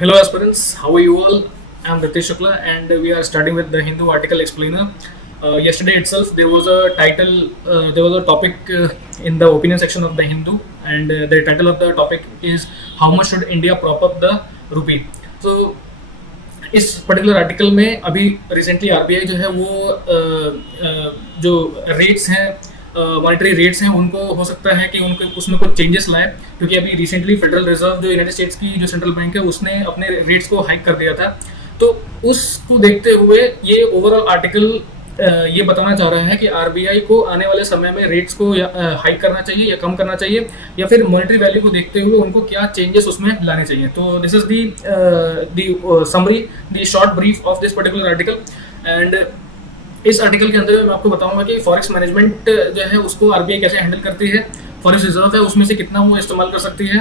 Hello aspirants, how are you all? I'm Ritesh Shukla and we are starting with the Hindu article explainer. Yesterday itself there was a topic in the opinion section of the Hindu, and the title of the topic is how much should India prop up the rupee. So इस particular article में अभी recently RBI जो है वो जो rates हैं, monetary rates हैं, उनको हो सकता है कि उनको उसमें कुछ चेंजेस लाए, क्योंकि अभी रिसेंटली फेडरल रिजर्व जो यूनाइटेड स्टेट्स की जो सेंट्रल बैंक है उसने अपने रेट्स को हाइक कर दिया था। तो उसको देखते हुए ये ओवरऑल आर्टिकल ये बताना चाह रहा है कि आरबीआई को आने वाले समय में रेट्स को हाइक करना चाहिए या कम करना चाहिए, या फिर मॉनेटरी वैल्यू को देखते हुए उनको क्या चेंजेस उसमें लाने चाहिए। तो this is the summary, the short brief of this particular article. And इस आर्टिकल के अंदर मैं आपको बताऊंगा कि फॉरेक्स मैनेजमेंट जो है उसको आरबीआई कैसे हैंडल करती है, फॉरेक्स रिजर्व है उसमें से कितना वो इस्तेमाल कर सकती है,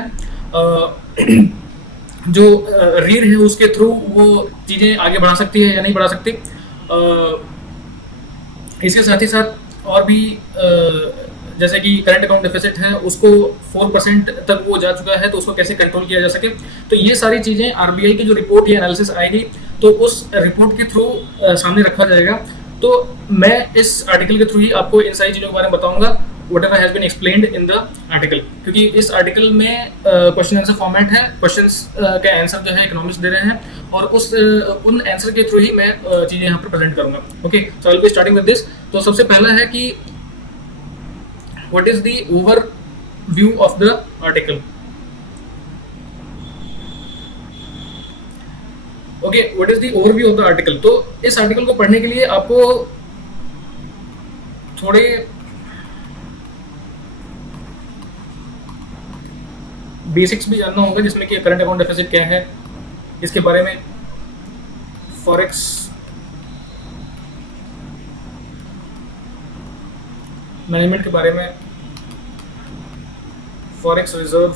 जो रीढ़ है उसके थ्रू वो चीज़ें आगे बढ़ा सकती है या नहीं बढ़ा सकती। इसके साथ ही साथ और भी जैसे कि करंट अकाउंट डेफिसिट है उसको 4% तक वो जा चुका है, तो उसको कैसे कंट्रोल किया जा सके। तो ये सारी चीज़ें आरबीआई की जो रिपोर्ट या एनालिसिस आएगी तो उस रिपोर्ट के थ्रू सामने रखा जाएगा। तो मैं इस आर्टिकल के थ्रू ही आपको इन सारी चीज़ों के बारे में बताऊंगा, whatever has been explained in the article, क्योंकि इस आर्टिकल में क्वेश्चन आंसर फॉर्मेट है, क्वेश्चंस का आंसर जो है इकोनॉमिक्स दे रहे हैं और उन आंसर के थ्रू ही मैं चीज़ें यहाँ पर प्रेजेंट करूंगा। Okay, so I will be starting with this. तो सबसे पहला है कि what is the over view of the article. Okay, what is the overview of the article. तो इस आर्टिकल को पढ़ने के लिए आपको थोड़े बेसिक्स भी जानना होगा, जिसमें कि करंट अकाउंट डेफिसिट क्या है, इसके बारे में फॉरेक्स मैनेजमेंट के बारे में, फॉरेक्स रिजर्व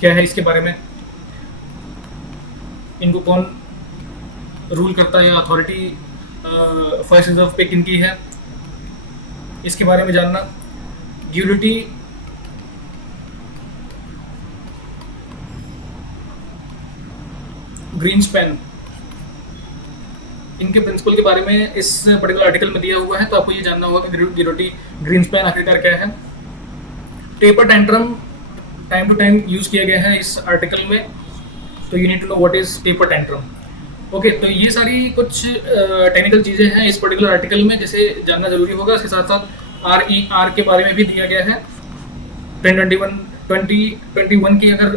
क्या है इसके बारे में, इनको कौन रूल करता है या अथॉरिटी फॉरेक्स रिजर्व पे किनकी है, इसके बारे में जानना। ड्यूलिटी, ग्रीनस्पैन, इनके प्रिंसिपल के बारे में इस पर्टिकुलर आर्टिकल में दिया हुआ है, तो आपको ये जानना होगा कि ड्यूलिटी, ग्रीनस्पैन आखिरकार क्या है। Taper tantrum time to time use किया गया है इस आर्टिकल में, तो you need to know what is taper tantrum. Okay, तो ये सारी कुछ टेक्निकल चीज़ें हैं इस पर्टिकुलर आर्टिकल में जैसे जानना जरूरी होगा। इसके साथ साथ आर के बारे में भी दिया गया है। 2021 की अगर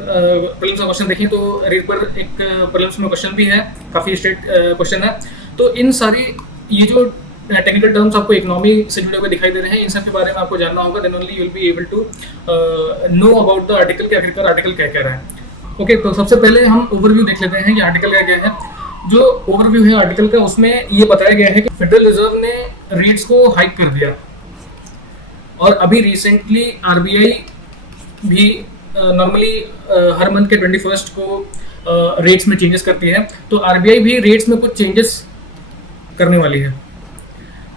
प्रीलिम्स का क्वेश्चन देखें तो रेट पर एक प्रीलिम्स में क्वेश्चन भी है, काफ़ी स्ट्रेट क्वेश्चन है। तो इन सारी ये जो टेक्निकल टर्म्स आपको इकोनॉमी से जुड़े हुए दिखाई दे रहे हैं, इन सब के बारे में आपको जानना होगा, then only you will be able to know about the article कि आखिरकार आर्टिकल क्या कह रहा है। ओके, तो सबसे पहले हम ओवरव्यू देख लेते हैं कि आर्टिकल क्या क्या है। जो ओवरव्यू है आर्टिकल का उसमें ये बताया गया है कि फेडरल रिजर्व ने रेट्स को हाइक कर दिया, और अभी रिसेंटली आरबीआई भी नॉर्मली हर मंथ के 21 को रेट्स में चेंजेस करती है, तो आरबीआई भी रेट्स में कुछ चेंजेस करने वाली है।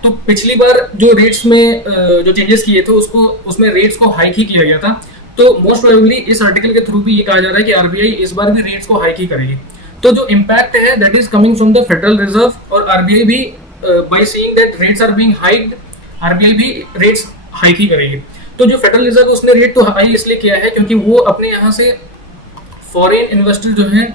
तो पिछली बार जो रेट्स में जो चेंजेस किए थे उसमें रेट्स को हाइक ही किया गया था, तो मोस्ट प्रोबेबली इस आर्टिकल के थ्रू भी ये कहा जा रहा है कि आरबीआई इस बार भी रेट्स को हाइक ही करेगी। तो जो इम्पैक्ट है that is coming from the federal reserve, और आरबीआई भी by seeing that rates are being hiked, RBI भी रेट्स हाइक ही करेगी। तो जो फेडरल रिजर्व उसने रेट तो हाई इसलिए किया है क्योंकि वो अपने यहाँ से फॉरेन इन्वेस्टर जो हैं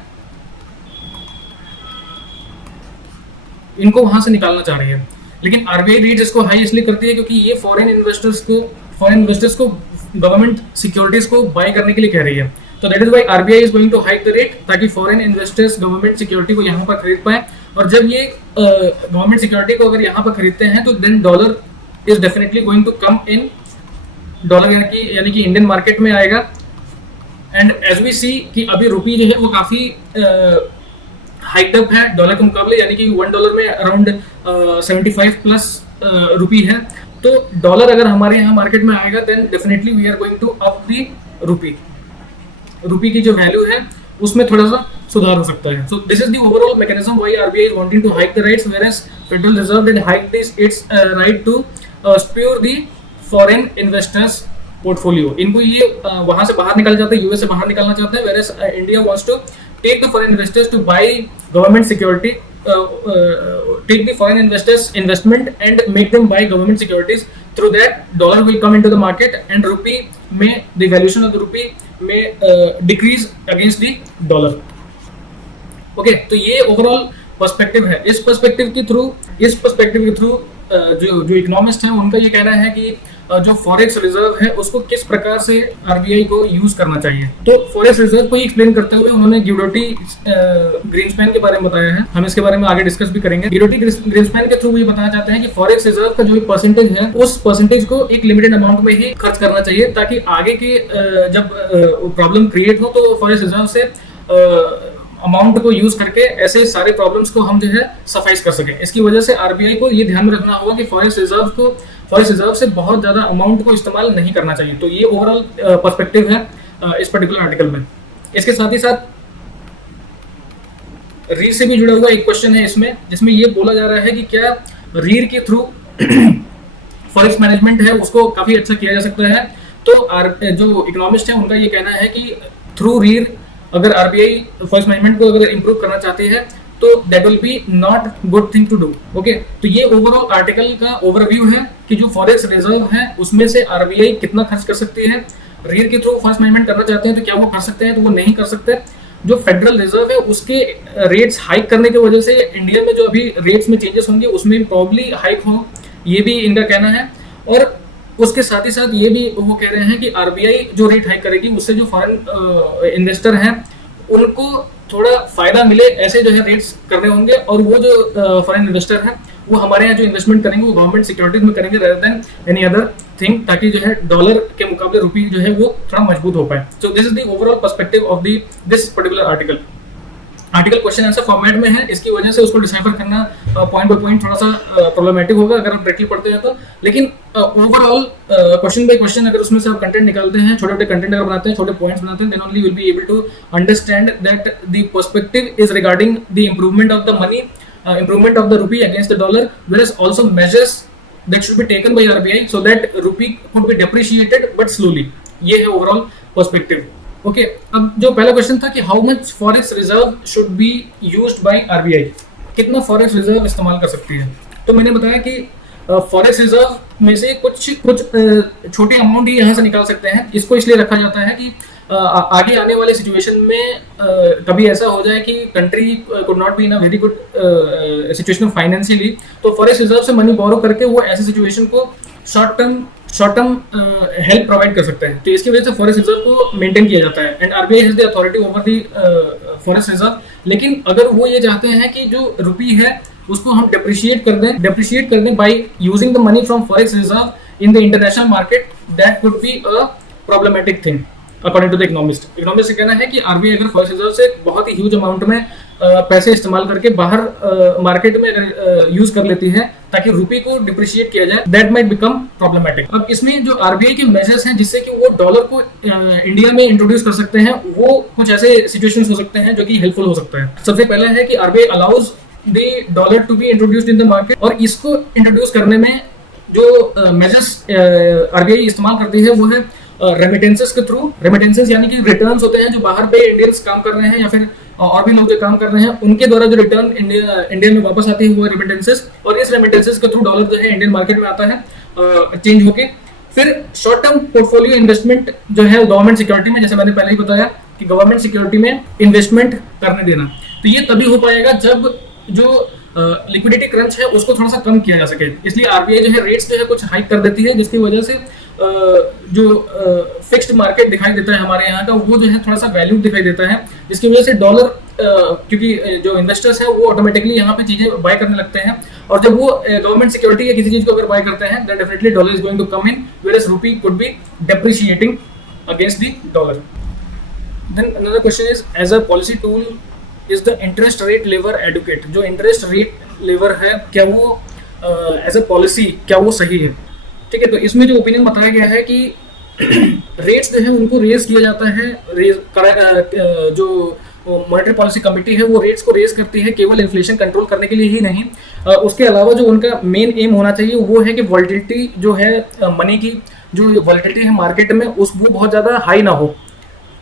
इनको वहां से निकालना चाह रही है। लेकिन आरबीआई रेट इसको हाई इसलिए करती है क्योंकि ये फॉरेन इन्वेस्टर्स को गवर्नमेंट सिक्योरिटीज को बाय करने के लिए कह रही है। तो that is why RBI is going to hike the rate, ताकि फॉरेन इन्वेस्टर्स गवर्नमेंट सिक्योरिटी को यहाँ पर खरीद पाए, और जब ये गवर्नमेंट सिक्योरिटी को अगर यहाँ पर खरीदते हैं तो then dollar is definitely going to come in, dollar यानी कि इंडियन मार्केट में आएगा। एंड एज वी सी कि अभी रुपी जो है वो काफ़ी हाइक्ड अप है डॉलर के मुकाबले, यानी कि $1 में अराउंड 75 प्लस रुपी है। तो डॉलर अगर हमारे यहाँ मार्केट में आएगा then definitely we are going to up the rupee की जो वैल्यू है उसमें थोड़ा सा सुधार हो सकता है। So this is the overall mechanism why RBI is wanting to hike the rates, whereas federal reserve did hike this it's right to spur the foreign investors portfolio, इनको ये वहां से बाहर निकल जाते हैं, यूएस से बाहर निकलना चाहते हैं, whereas India wants to take the foreign investors to buy government security, take the foreign investors investment and make them buy government securities. Through that, dollar will come into the market and the valuation of the rupee may decrease against the dollar. Okay, तो ये overall perspective है। इस perspective के through जो economist हैं उनका ये कहना है कि जो फॉरेक्स रिजर्व है उसको किस प्रकार से आरबीआई को यूज करना चाहिए। तो फॉरेक्स रिजर्व को ही एक्सप्लेन करते हुए उन्होंने गिडोटी ग्रीन्सपैन के बारे में बताया है, हम इसके बारे में आगे डिस्कस भी करेंगे। गिडोटी ग्रीन्सपैन के थ्रू ये बताना चाहते हैं कि फॉरेक्स रिजर्व का जो परसेंटेज है उस परसेंटेज को एक लिमिटेड अमाउंट में ही खर्च करना चाहिए, ताकि आगे की जब प्रॉब्लम क्रिएट हो तो फॉरेक्स रिजर्व से अमाउंट को यूज करके ऐसे सारे प्रॉब्लम्स को हम जो है सफाइस कर सकें। इसकी वजह से आरबीआई को ये ध्यान में रखना होगा कि फॉरेक्स रिजर्व से बहुत ज्यादा अमाउंट को इस्तेमाल नहीं करना चाहिए। तो ये ओवरऑल पर्सपेक्टिव है इस पर्टिकुलर आर्टिकल में। इसके साथ ही साथ रीर से भी जुड़ा हुआ एक क्वेश्चन है इसमें, जिसमें ये बोला जा रहा है कि क्या रीर के थ्रू फॉरेक्स मैनेजमेंट है उसको काफी अच्छा किया जा सकता है। तो जो इकोनॉमिस्ट है उनका ये कहना है कि थ्रू रीर अगर आरबीआई फॉरेक्स मैनेजमेंट को अगर इंप्रूव करना चाहती है तो that will be not good thing to do. Okay, तो ये ओवरऑल आर्टिकल का ओवरव्यू है कि जो फॉरेक्स रिजर्व है उसमें से आरबीआई कितना खर्च कर सकती है। रीर के थ्रू फॉरेक्स मैनेजमेंट करना चाहते हैं तो क्या वो कर सकते हैं, तो वो नहीं कर सकते। जो फेडरल रिजर्व है उसके रेट्स हाइक करने की वजह से इंडिया में जो अभी रेट्स में चेंजेस होंगे उसमें प्रॉब्ली हाइक हो, ये भी इनका कहना है। और उसके साथ ही साथ ये भी वो कह रहे हैं कि आरबीआई जो रेट हाइक करेगी उससे जो फॉरेन इन्वेस्टर हैं उनको थोड़ा फायदा मिले, ऐसे जो है रेट्स करने होंगे। और वो जो फॉरेन इन्वेस्टर हैं वो हमारे यहाँ जो इन्वेस्टमेंट करेंगे वो गवर्नमेंट सिक्योरिटीज में करेंगे rather than any other thing, ताकि जो है डॉलर के मुकाबले रुपी जो है वो थोड़ा मजबूत हो पाए। सो this is the overall perspective of this particular article question answer format में है, इसकी वजह से उसको डिसाइफर करना पॉइंट बाय पॉइंट थोड़ा सा प्रॉब्लमेटिक होगा अगर आप डायरेक्टली पढ़ते हैं तो। लेकिन ओवरऑल क्वेश्चन बाय क्वेश्चन अगर उसमें से आप कंटेंट निकालते हैं, छोटे छोटे कंटेंट अगर बनाते हैं, छोटे पॉइंट्स बनाते हैं, then only will be able to understand that the perspective is regarding the improvement of the money, improvement of the rupee against the dollar, whereas also measures that should be taken by RBI so that rupee could be depreciated but slowly. ये है overall perspective. Okay, अब जो पहला question था कि how much forex reserve should be used by RBI, कितना forex reserve इस्तेमाल कर सकती है। तो मैंने बताया कि forex reserve में से कुछ छोटी अमाउंट ही यहाँ से निकाल सकते हैं। इसको इसलिए रखा जाता है कि आगे आने वाले सिचुएशन में कभी ऐसा हो जाए कि country could not be in a very good situation financially, तो फॉरेक्स रिजर्व से मनी बोरो करके वो ऐसे सिचुएशन को शॉर्ट टर्म हेल्प प्रोवाइड कर सकते हैं। तो इसकी वजह से फॉरेक्स रिजर्व को मेंटेन किया जाता है and RBI has the authority over the forex reserve. लेकिन अगर वो ये चाहते हैं कि जो रुपी है उसको हम डेप्रिशिएट कर दें by using the money from forex reserve in the international market, that could be a problematic thing according to the economist का कहना है कि आरबीआई अगर फॉरेक्स रिजर्व से बहुत ही ह्यूज अमाउंट में पैसे इस्तेमाल करके बाहर मार्केट में अगर यूज कर लेती है ताकि रुपी को डिप्रिशिएट किया जाए, दैट माइट बिकम प्रॉब्लमेटिक। अब इसमें जो आरबीआई के मेजर्स हैं जिससे कि वो डॉलर को इंडिया में इंट्रोड्यूस कर सकते हैं, वो कुछ ऐसे सिचुएशंस हो सकते हैं जो कि हेल्पफुल हो सकता है। सबसे पहला है कि RBI allows the dollar to be introduced in the market, और इसको इंट्रोड्यूस करने में जो मेजर्स आरबीआई इस्तेमाल करती है वो है रेमिटेंसेस के थ्रू। रेमिटेंसेस यानी कि रिटर्न्स होते हैं जो बाहर पे इंडियंस काम कर रहे हैं या फिर और भी लोग जो काम कर रहे हैं उनके द्वारा जो रिटर्न इंडिया में वापस आती है वो रेमिटेंसेस, और इस रेमिटेंसेस के थ्रू डॉलर जो है इंडियन मार्केट में आता है चेंज होके। फिर शॉर्ट टर्म पोर्टफोलियो इन्वेस्टमेंट जो है गवर्नमेंट सिक्योरिटी में, जैसे मैंने पहले ही बताया कि गवर्नमेंट सिक्योरिटी में इन्वेस्टमेंट करने देना, तो ये तभी हो पाएगा जब जो लिक्विडिटी क्रंच है उसको थोड़ा सा कम किया जा सके। इसलिए आरबीआई जो है रेट्स जो है कुछ हाइक कर देती है, जिसकी वजह से जो फिक्स्ड मार्केट दिखाई देता है हमारे यहाँ का वो जो है थोड़ा सा वैल्यू दिखाई देता है, जिसकी वजह से डॉलर क्योंकि जो इन्वेस्टर्स हैं वो ऑटोमेटिकली यहाँ पे चीजें बाय करने लगते हैं, और जब वो गवर्नमेंट सिक्योरिटी या किसी चीज को अगर बाय करते हैं then definitely dollar is going to come in, whereas rupee could be depreciating against the dollar. Then another question is as a policy tool is the interest rate lever adequate. जो interest rate lever है क्या वो as a policy क्या वो सही है? ठीक है, तो इसमें जो ओपिनियन बताया गया है कि रेट्स जो है उनको रेज किया जाता है, जो मॉनेटरी पॉलिसी कमेटी है वो रेट्स को रेज करती है केवल इन्फ्लेशन कंट्रोल करने के लिए ही नहीं, उसके अलावा जो उनका मेन एम होना चाहिए वो है कि वॉलेटिलिटी जो है मनी की जो वॉलेटिलिटी है मार्केट में उस वो बहुत ज़्यादा हाई ना हो,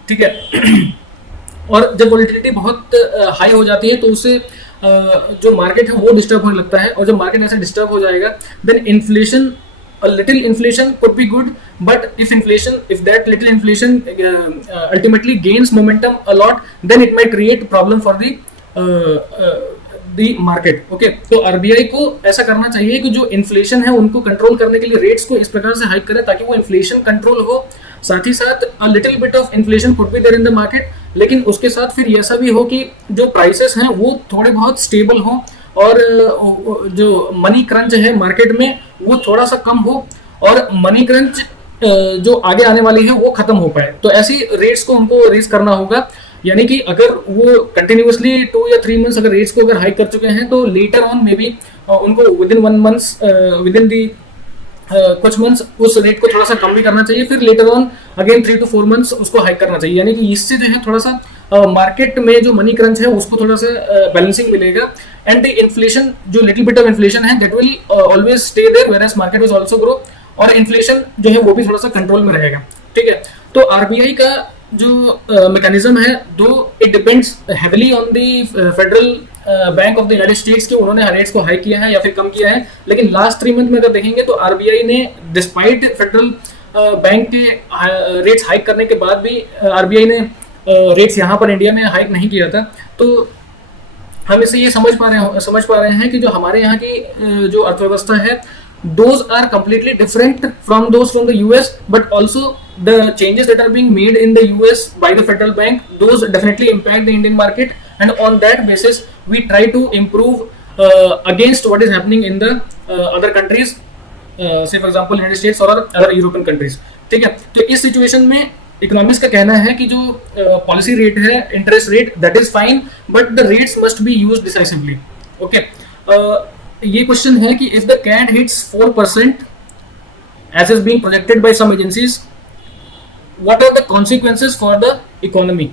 ठीक है। और जब वॉलेटिलिटी बहुत हाई हो जाती है तो उससे जो मार्केट है वो डिस्टर्ब होने लगता है, और जब मार्केट ऐसे डिस्टर्ब हो जाएगा then inflation, a little inflation could be good, but if that little inflation ultimately gains momentum a lot, then it might create problem for the market. Okay, तो आरबीआई को ऐसा करना चाहिए कि जो इन्फ्लेशन है उनको कंट्रोल करने के लिए रेट्स को इस प्रकार से हाइक करे ताकि वो इन्फ्लेशन कंट्रोल हो, साथ ही साथ a little bit of inflation could be there in the market, लेकिन उसके साथ फिर ऐसा भी हो कि जो प्राइसेस हैं वो थोड़े बहुत स्टेबल हों, और जो मनी क्रंच है मार्केट में वो थोड़ा सा कम हो, और मनी क्रंच जो आगे आने वाली है वो खत्म हो पाए। तो ऐसी रेट्स को हमको रेज करना होगा, यानी कि अगर वो कंटिन्यूसली 2 या 3 मंथ्स अगर रेट्स को अगर हाइक कर चुके हैं तो लेटर ऑन मे बी उनको विदिन 1 मंथ्स विदिन दी कुछ मंथ्स उस रेट को थोड़ा सा कम भी करना चाहिए, फिर later on again 3 to 4 months उसको हाइक करना चाहिए, यानी कि इससे जो है थोड़ा सा मार्केट में जो मनी क्रंच है उसको थोड़ा सा बैलेंसिंग मिलेगा, एंड द इन्फ्लेशन जो लिटिल बिट ऑफ इन्फ्लेशन है that will always stay there whereas market will also grow, और इन्फ्लेशन जो है वो भी थोड़ा सा कंट्रोल में रहेगा, ठीक है। तो आरबीआई का जो मैकेनिज्म है, दो it depends heavily on the federal bank of the United states के उन्होंने रेट्स को हाई किया है या फिर कम किया है, लेकिन लास्ट 3 मंथ में अगर देखेंगे तो आरबीआई ने डिस्पाइट फेडरल बैंक के रेट्स हाइक करने के बाद भी आरबीआई ने रेट्स यहाँ पर इंडिया में हाइक नहीं किया था। तो हम इसे ये समझ पा रहे हैं कि जो हमारे यहाँ की जो अर्थव्यवस्था है those are completely different from those from the US, but also the changes that are being made in the US by the federal bank, those definitely impact the Indian market, and on that basis we try to improve against what is happening in the other countries, say for example United States or other European countries, ठीक है। तो इस situation में economics का कहना है कि जो पॉलिसी रेट है, interest rate, that is fine, but the rates must be used decisively. Okay, ये क्वेश्चन है कि if the CAD hits 4% as is being projected by some agencies, what are the consequences for the economy?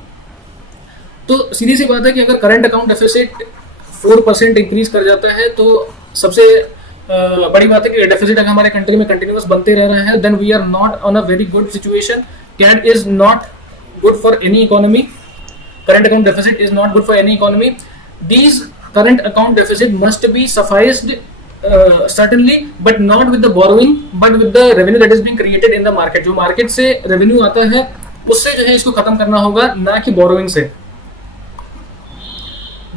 तो सीधी सी बात है कि अगर current account deficit 4% increase कर जाता है तो सबसे बड़ी बात है कि डेफिसिट अगर हमारे कंट्री में कंटिन्यूअस बनते रह रहा है then we are not on a very good situation. CAD is not good for any economy, current account deficit is not good for any economy. These current account deficit must be sufficed certainly, but not with the borrowing, but with the revenue that is being created in the market. जो market से revenue आता है उससे जो है इसको खत्म करना होगा, ना कि बोरोइंग से।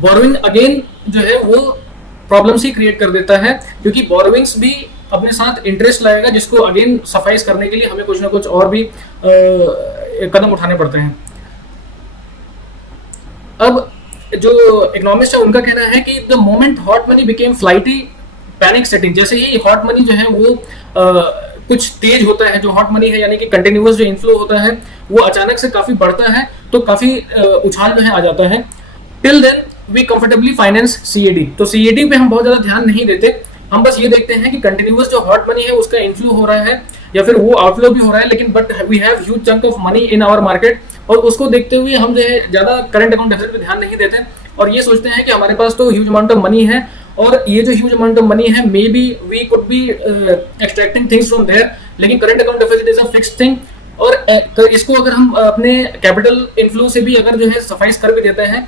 बोरोइंग अगेन जो है वो प्रॉब्लम्स ही क्रिएट कर देता है, क्योंकि बोरोइंग्स भी अपने साथ इंटरेस्ट लाएगा, जिसको अगेन सफाइज करने के लिए हमें कुछ ना कुछ और भी कदम उठाने पड़ते हैं। अब जो इकोनॉमिस्ट है उनका कहना है कि the moment hot money became flighty, panic setting, जैसे ही हॉट मनी जो है वो कुछ तेज होता है, जो हॉट मनी है यानी कि कंटिन्यूअस जो इनफ्लो होता है वो अचानक से काफी बढ़ता है, तो काफी उछाल जो है आ जाता है। Till then we comfortably finance CAD. तो सीएडी पे हम बहुत ज्यादा ध्यान नहीं देते, हम बस ये देखते हैं कि कंटिन्यूअस जो हॉट मनी है उसका इनफ्लो हो रहा है या फिर वो आउटफ्लो भी हो रहा है, लेकिन but we have huge chunk of money in our market, और उसको देखते हुए हम जो है ज्यादा करंट अकाउंट डेफिसिट पे ध्यान नहीं देते और ये सोचते हैं कि हमारे पास तो ह्यूज अमाउंट ऑफ मनी है, और ये जो ह्यूज अमाउंट ऑफ मनी है may be we could be extracting things from there, लेकिन current account deficit is a fixed thing, और इसको अगर हम अपने कैपिटल इनफ्लो से भी अगर जो है सफाइस कर भी देते हैं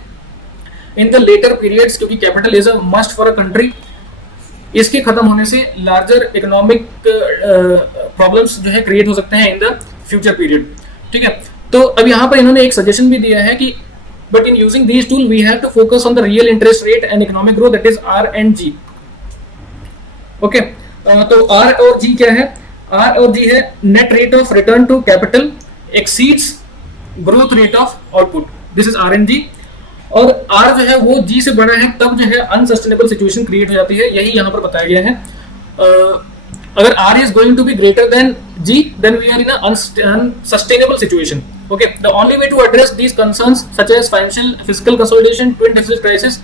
इन द लेटर पीरियड्स, क्योंकि capital is a must for a country, इसके खत्म होने से लार्जर इकोनॉमिक प्रॉब्लम्स जो है क्रिएट हो सकते हैं इन द फ्यूचर पीरियड, ठीक है। तो अब यहाँ पर इन्होंने एक सजेशन भी दिया है कि but in using these tool we have to focus on the real interest rate and economic growth, that is R and G. Okay, तो आर और जी क्या है? आर और जी है net rate of return to capital exceeds growth rate of output, this is R and G. और R जो है वो जी से बड़ा है तब जो है अनसस्टेनेबल सिचुएशन क्रिएट हो जाती है, यही यहाँ पर बताया गया है। अगर R is going to be greater than G then we are in unsustainable situation. Okay, the only way to address these concerns such as financial physical consolidation, twin deficit crisis,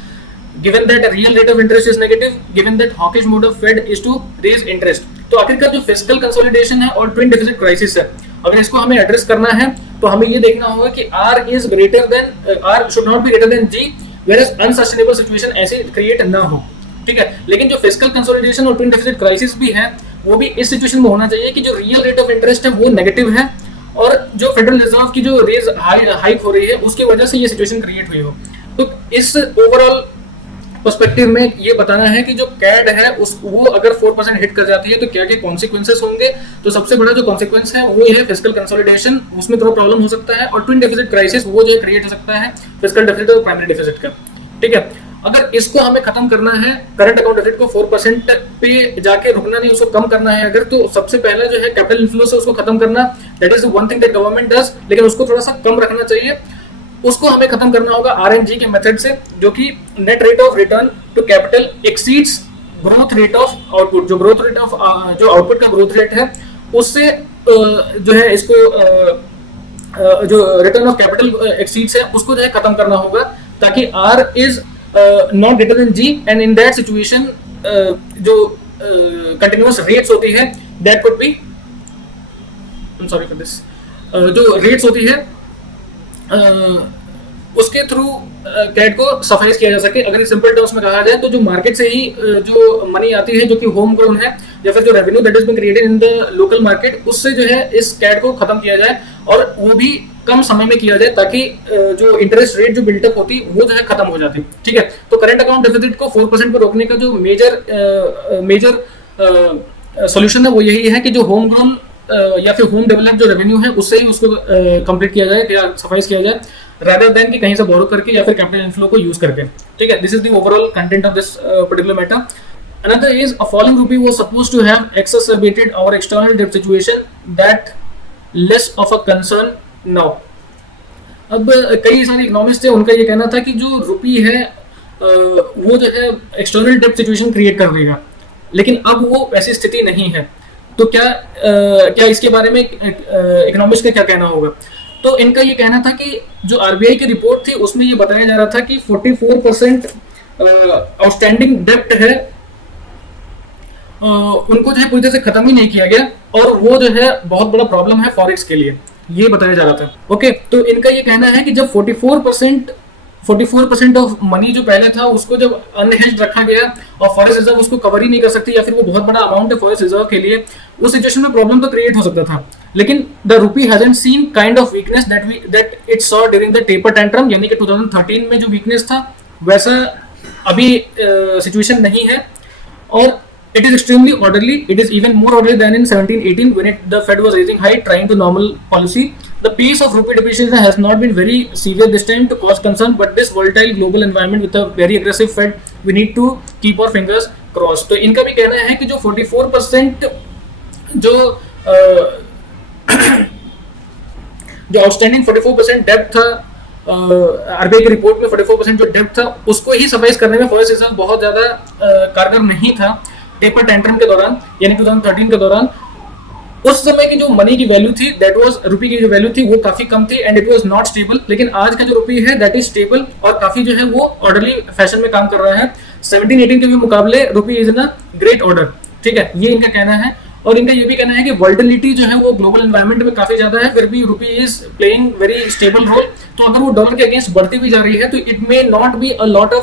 given that a real rate of interest is negative, given that hawkish mode of Fed is to raise interest। तो आखिरकार जो physical consolidation है और twin deficit crisis है, अगर इसको हमें address करना है तो हमें ये देखना होगा कि R is greater than R should not be greater than G, whereas unsustainable situation ऐसे क्रिएट ना हो, ठीक है। लेकिन जो फिजिकल कंसोलिडेशन और ट्विन डेफिसिट क्राइसिस भी है वो भी इस सिचुएशन में होना चाहिए कि जो रियल रेट ऑफ इंटरेस्ट है वो नेगेटिव है और जो फेडरल रिजर्व की जो रेज हाइक हो रही है उसकी वजह से ये सिचुएशन क्रिएट हुई हो। तो इस ओवरऑल पर्सपेक्टिव में ये बताना है कि जो कैड है उस वो अगर 4% हिट कर जाती है तो क्या क्या कॉन्सिक्वेंसेस होंगे। तो सबसे बड़ा जो कॉन्सिक्वेंस है वो है फिजिकल कंसोलिडेशन, उसमें थोड़ा प्रॉब्लम हो सकता है, और ट्विन डेफिसिट क्राइसिस वो जो क्रिएट हो सकता है फिजिकल डेफिसिट और प्राइमरी डेफिसिट का। ठीक है, अगर इसको हमें खत्म करना है, करंट अकाउंट डेफिसिट को 4% पे जाके रुकना नहीं, उसको कम करना है अगर, तो सबसे पहला जो है कैपिटल इनफ्लो से उसको खत्म करना, that is one thing that government does, लेकिन उसको थोड़ा सा कम रखना चाहिए। उसको हमें खत्म करना होगा आरएनजी के मेथड से, जो कि net rate of return to capital exceeds growth rate of output. जो ग्रोथ रेट ऑफ जो आउटपुट का ग्रोथ रेट है उससे जो है इसको जो रिटर्न ऑफ कैपिटल एक्सीड्स है उसको जो है खत्म करना होगा, ताकि R is not greater than G, and in that situation जो कंटिन्यूअस रेट्स होती है that could be, I am sorry for this, जो रेट्स होती है उसके थ्रू कैड को सफाइज किया जा सके। अगर इस सिंपल टर्म्स में कहा जाए तो जो मार्केट से ही जो मनी आती है जो कि होम ग्रोन है, या फिर जो revenue that is being created in the local market, उससे जो है इस कैड को खत्म किया जाए और वो भी कम समय में किया जाए, ताकि जो इंटरेस्ट रेट जो बिल्टअप होती वो जो है खत्म हो जाती। ठीक है, तो करंट अकाउंट डेफिसिट को 4% पर रोकने का जो मेजर सॉल्यूशन है वो यही है कि जो होम ग्रोन या फिर होम डेवलप जो रेवेन्यू है उससे ही उसको कंप्लीट किया जाए या सफाइज किया जाए, rather than कि कहीं से बोरो करके या फिर कैपिटल इनफ्लो को यूज करके। ठीक है, this is the overall content of this particular matter. Another is a falling rupee was supposed to have exacerbated our external debt situation, that less of a concern now। अब कई सारे economist थे, उनका ये कहना था कि जो रुपी है वो जो है एक्सटर्नल डेट सिचुएशन क्रिएट कर देगा, लेकिन अब वो ऐसी स्थिति नहीं है। तो क्या इसके बारे में इकोनॉमिस्ट का क्या कहना होगा? तो इनका ये कहना था कि जो आरबीआई की रिपोर्ट थी उसमें ये बताया जा रहा था कि 44% आउटस्टैंडिंग डेप्ट है, उनको जो है पूरी तरह से खत्म ही नहीं किया गया, और वो जो है बहुत बड़ा प्रॉब्लम है फॉरेक्स के लिए, ये बताया जा रहा था। ओके, तो इनका ये कहना है कि जब 44% ऑफ मनी जो पहले था उसको जब अनहेज्ड रखा गया और फॉरेस्ट रिजर्व उसको कवर ही नहीं कर सकती, या फिर वो बहुत बड़ा अमाउंट है फॉरेस्ट रिजर्व के लिए, उस सिचुएशन में प्रॉब्लम तो क्रिएट हो सकता था। लेकिन the rupee hasn't seen kind of weakness that it saw during the taper tantrum, यानी कि 2013 में जो वीकनेस था वैसा अभी सिचुएशन नहीं है, और it is extremely orderly. It is even more orderly than in 17-18 when the Fed was raising high, trying to normal policy. The pace of rupee depreciation has not been very severe this time to cause concern, but this volatile global environment with a very aggressive Fed, we need to keep our fingers crossed. तो इनका भी कहना है कि जो 44% जो जो outstanding 44% डेब्ट था आरबीआई की रिपोर्ट में, 44% जो डेब्ट था उसको ही सफाइज करने में फॉरेस्ट रिजर्व बहुत ज्यादा कारगर नहीं था टेपर टेंट्रम के दौरान, यानी 2013 के दौरान। उस समय की जो मनी की वैल्यू थी, दैट वाज रुपी की जो वैल्यू थी वो काफी कम थी, and it was not stable. लेकिन आज का जो रुपी है दैट इज स्टेबल और काफी जो है वो ऑर्डरली फैशन में काम कर रहा है। 17-18 के भी मुकाबले रुपी is in a great order. ठीक है, ये इनका कहना है। और इनका ये भी कहना है कि वोलेटिलिटी जो है वो ग्लोबल एनवायरनमेंट में काफी ज्यादा है, फिर भी rupee is playing very stable role. तो अगर वो डॉलर के अगेंस्ट बढ़ती भी जा रही है तो it may not be a lot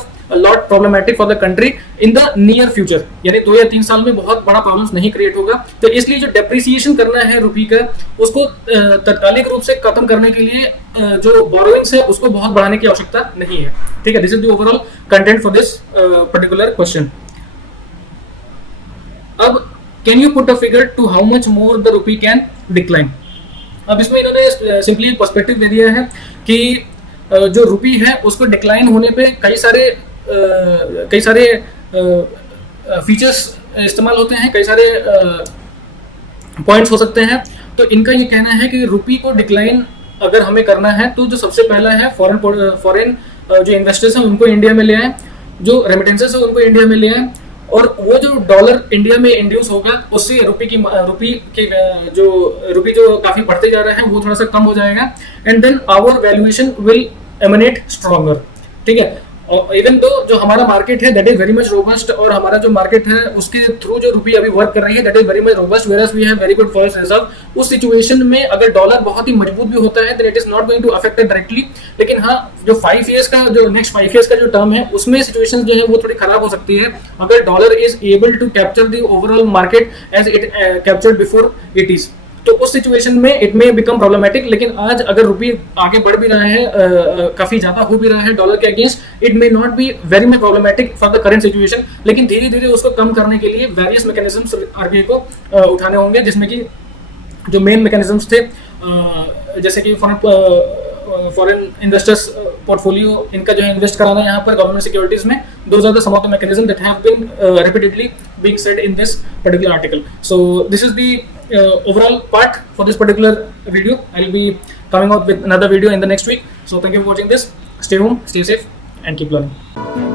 problematic for the country in the near future, यानी 2 या 3 साल में बहुत बड़ा प्रॉब्लम्स नहीं क्रिएट होगा। तो इसलिए जो डेप्रिसिएशन करना है रुपी का उसको तात्कालिक रूप से खत्म करने के लिए जो बोरोइंग्स है उसको बहुत बढ़ाने की आवश्यकता नहीं है। ठीक है, this is the overall content for this particular question. अब can you put a figure to how much more the rupee can decline? अब इसमें इन्होंने सिंपली पर्सपेक्टिव दे दिया है कि जो रुपी है उसको डिक्लाइन होने पे कई सारे फीचर्स इस्तेमाल होते हैं, कई सारे पॉइंट्स हो सकते हैं। तो इनका ये कहना है कि रुपी को डिक्लाइन अगर हमें करना है तो जो सबसे पहला है फॉरेन जो इन्वेस्टर्स हैं उनको इंडिया में ले आए, जो रेमिटेंसेस है उनको इंडिया में ले आए, और वो जो डॉलर इंडिया में इंड्यूस होगा उससे रुपी जो काफी बढ़ते जा रहा है वो थोड़ा सा कम हो जाएगा, and then our valuation will emanate stronger. ठीक है, इवन तो जो हमारा मार्केट है that is very much robust, और हमारा जो मार्केट है उसके थ्रू जो रुपी अभी वर्क कर रही है that is very much robust, whereas we have very good forex reserve. उस सिचुएशन में अगर डॉलर बहुत ही मजबूत भी होता है then it is not going to affect directly. लेकिन हाँ, जो 5 ईयर्स का जो नेक्स्ट 5 ईयर्स का जो टर्म है उसमें सिचुएशन जो है वो थोड़ी खराब हो सकती है अगर dollar is able to capture the overall market as it captured before it is. तो उस सिचुएशन में इट मे बिकम प्रॉब्लमेटिक। लेकिन आज अगर रुपी आगे बढ़ भी रहा है, काफी ज्यादा हो भी रहा है डॉलर के against, it may not be very much problematic for the current situation. लेकिन धीरे धीरे उसको कम करने के लिए वेरियस मैकेनिज्म्स आरबीआई को उठाने होंगे, जिसमें कि जो मेन मैकेनिज्म्स थे जैसे कि फॉरेन इन्वेस्टर्स पोर्टफोलियो इनका जो है इन्वेस्ट कराना यहाँ पर गवर्नमेंट सिक्योरिटीज में, those are the some of the mechanism that have been repeatedly being said in this particular article. So this is the overall part for this particular video. I'll be coming out with another video in the next week. So thank you for watching this. Stay home, stay safe, and keep learning.